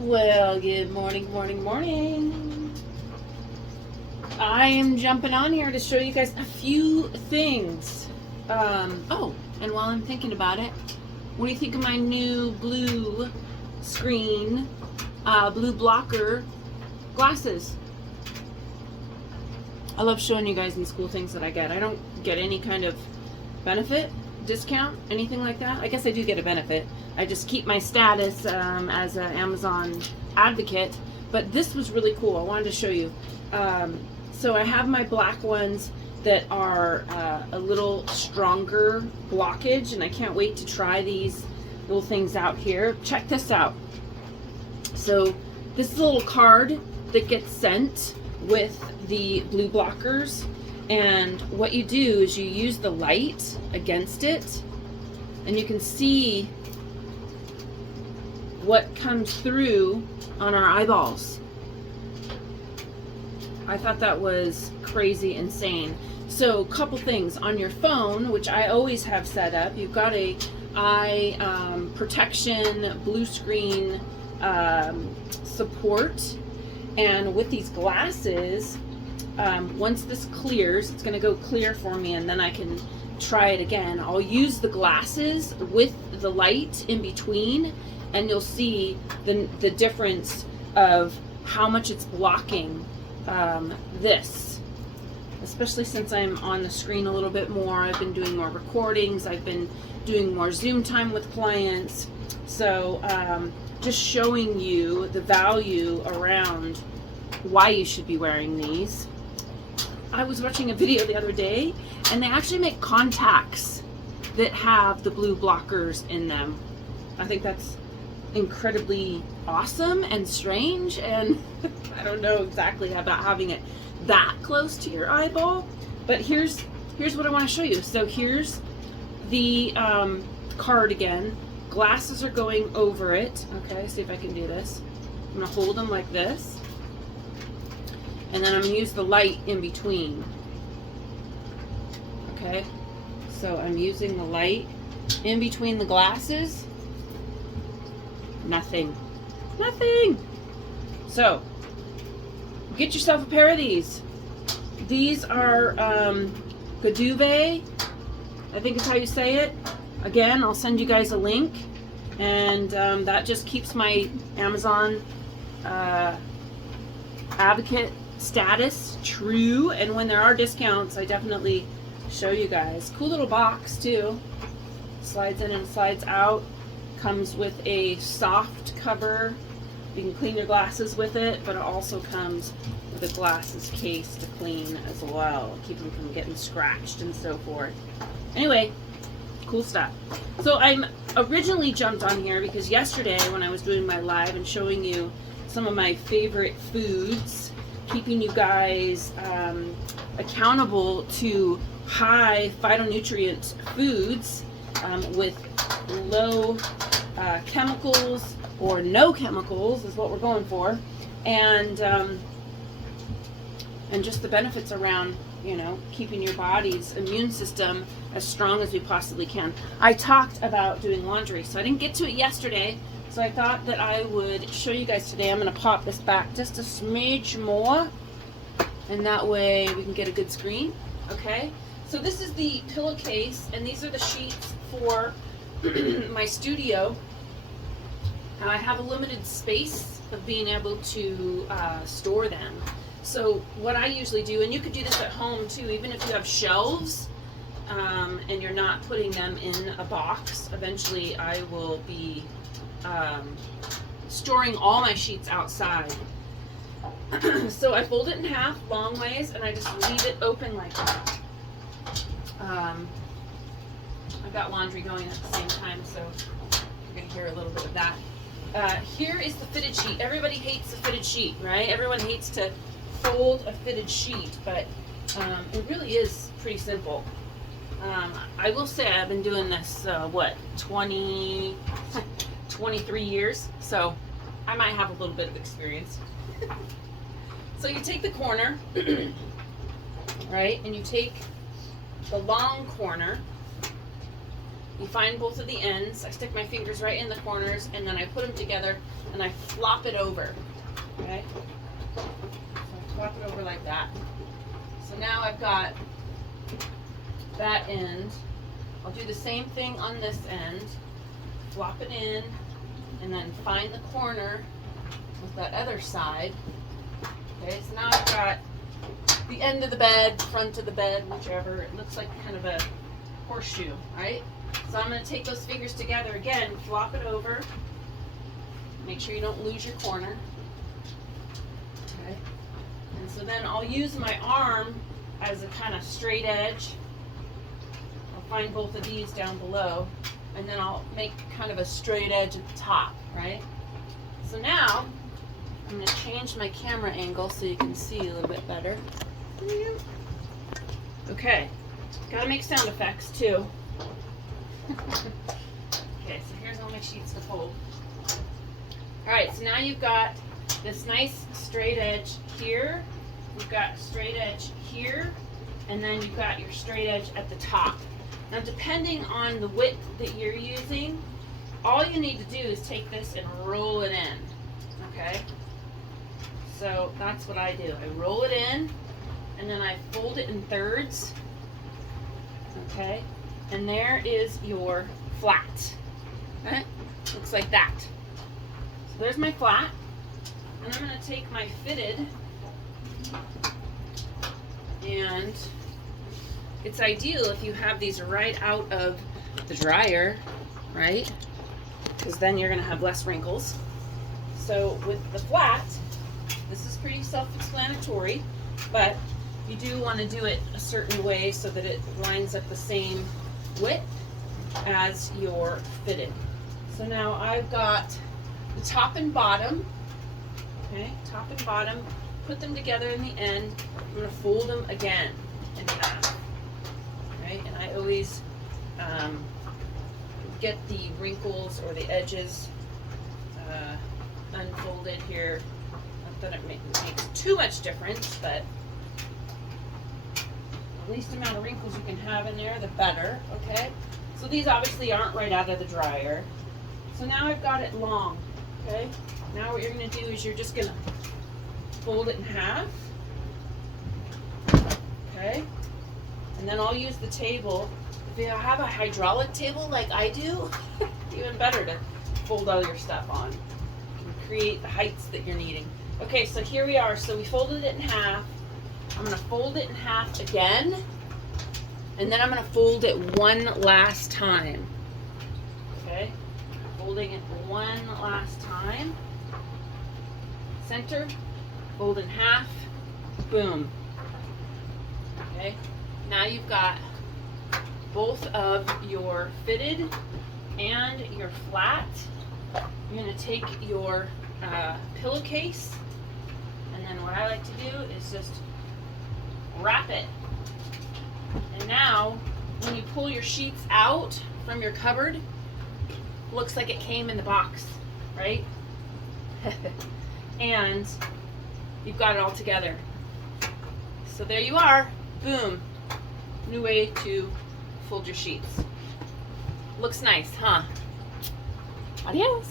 Well, good morning, morning, morning. I am jumping on here to show you guys a few things. Oh, and while I'm thinking about it, what do you think of my new blue screen, blue blocker glasses? I love showing you guys these cool things that I get. I don't get any kind of benefit, discount, anything like that. I guess I do get a benefit. I just keep my status as an Amazon advocate. But this was really cool. I wanted to show you. So I have my black ones that are a little stronger blockage, and I can't wait to try these little things out here. Check this out. So this is a little card that gets sent with the blue blockers, and what you do is you use the light against it, and you can see what comes through on our eyeballs. I thought that was crazy insane. So a couple things on your phone, which I always have set up. You've got a eye protection blue screen support, and with these glasses, once this clears, it's going to go clear for me, and then I can try it again. I'll use the glasses with the light in between, and you'll see the difference of how much it's blocking this, especially since I'm on the screen a little bit more. I've been doing more recordings, I've been doing more Zoom time with clients, so just showing you the value around why you should be wearing these. I was watching a video the other day, and they actually make contacts that have the blue blockers in them. I think that's incredibly awesome and strange, and I don't know exactly about having it that close to your eyeball, but here's what I want to show you. So here's the card again. Glasses are going over it. Okay, see if I can do this. I'm gonna hold them like this, and then I'm gonna use the light in between. Okay, so I'm using the light in between the glasses. Nothing. So get yourself a pair of these. These are Gaduve, I think is how you say it. Again, I'll send you guys a link, and that just keeps my Amazon advocate status true, and when there are discounts, I definitely show you guys. Cool little box too. Slides in and slides out. Comes with a soft cover. You can clean your glasses with it, but it also comes with a glasses case to clean as well. Keep them from getting scratched and so forth. Anyway, cool stuff. So I'm originally jumped on here because yesterday when I was doing my live and showing you some of my favorite foods, keeping you guys accountable to high phytonutrient foods with low chemicals or no chemicals is what we're going for, and just the benefits around, you know, keeping your body's immune system as strong as we possibly can. I talked about doing laundry, so I didn't get to it yesterday, so I thought that I would show you guys today. I'm going to pop this back just a smidge more, and that way we can get a good screen. Okay, so this is the pillowcase, and these are the sheets for my studio. Now I have a limited space of being able to store them. So what I usually do, and you could do this at home too, even if you have shelves and you're not putting them in a box, eventually I will be storing all my sheets outside. So I fold it in half long ways, and I just leave it open like that. I've got laundry going at the same time, so you're going to hear a little bit of that. Here is the fitted sheet. Everybody hates a fitted sheet, right? Everyone hates to fold a fitted sheet, but it really is pretty simple. I will say I've been doing this, 23 years, so I might have a little bit of experience. So you take the corner, right, and you take the long corner, you find both of the ends. I stick my fingers right in the corners, and then I put them together and I flop it over. Okay? So I flop it over like that. So now I've got that end. I'll do the same thing on this end. Flop it in, and then find the corner with that other side. Okay, so now I've got the end of the bed, front of the bed, whichever. It looks like kind of a horseshoe, right? So I'm going to take those fingers together again, flop it over. Make sure you don't lose your corner. Okay. And so then I'll use my arm as a kind of straight edge. I'll find both of these down below, and then I'll make kind of a straight edge at the top, right? So now I'm going to change my camera angle so you can see a little bit better. Okay, gotta make sound effects too. Okay, so here's all my sheets to fold. Alright, so now you've got this nice straight edge here, you've got a straight edge here, and then you've got your straight edge at the top. Now depending on the width that you're using, all you need to do is take this and roll it in. Okay? So that's what I do. I roll it in, and then I fold it in thirds. Okay? And there is your flat. Okay? Looks like that. So there's my flat. And I'm going to take my fitted, and it's ideal if you have these right out of the dryer, right? Because then you're going to have less wrinkles. So with the flat, this is pretty self-explanatory, but you do want to do it a certain way so that it lines up the same width as your fitted. So now I've got the top and bottom, okay, top and bottom, put them together in the end. I'm going to fold them again in half, right? And I always get the wrinkles or the edges unfolded here. Not that it makes too much difference, but the least amount of wrinkles you can have in there, the better, okay? So these obviously aren't right out of the dryer. So now I've got it long, okay? Now what you're going to do is you're just going to fold it in half, okay? And then I'll use the table. If you have a hydraulic table like I do, even better to fold all your stuff on and create the heights that you're needing. Okay, so here we are. So we folded it in half. I'm going to fold it in half again, and then I'm going to fold it one last time. Okay, folding it one last time. Center, fold in half, boom. Okay, now you've got both of your fitted and your flat. You're going to take your pillowcase, and then what I like to do is just wrap it. And now when you pull your sheets out from your cupboard, looks like it came in the box, right? And you've got it all together. So there you are, boom. New way to fold your sheets. Looks nice, huh? Adios.